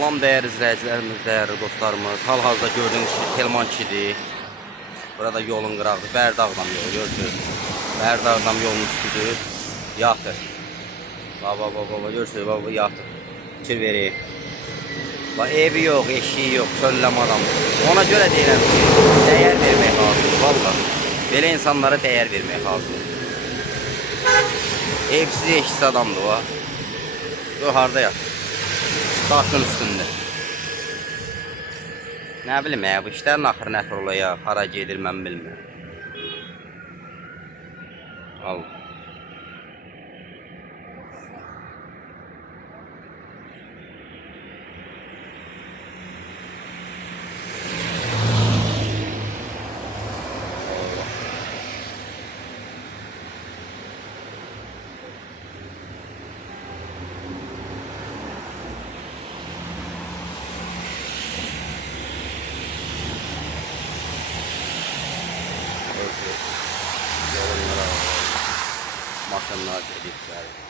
Salam değerli izləyicilərimiz, değerli dostlarımız. Hal-hazırda gördüğünüz gibi Telman 2'dir. Burada yolun qırağıdır. Bərdağdan yolu görürsünüz. Bərdağdan yolun üstüdür. Yatır. Baba görürsünüz, baba yatır. Fikir vereyim. Evi yok, eşiği yok, çölləm adam. Ona göre deyirəm ki, değer vermək lazım. Valla. Belə insanlara değer vermək lazım. Evsiz eşsiz adamdır o. O harda yatır. Daşın üstünde. Ne bileyim ya, bu işlerin axırı nətər olaya, hara gedir mən bilmirəm. Al. Maşınlar gedib gəlir.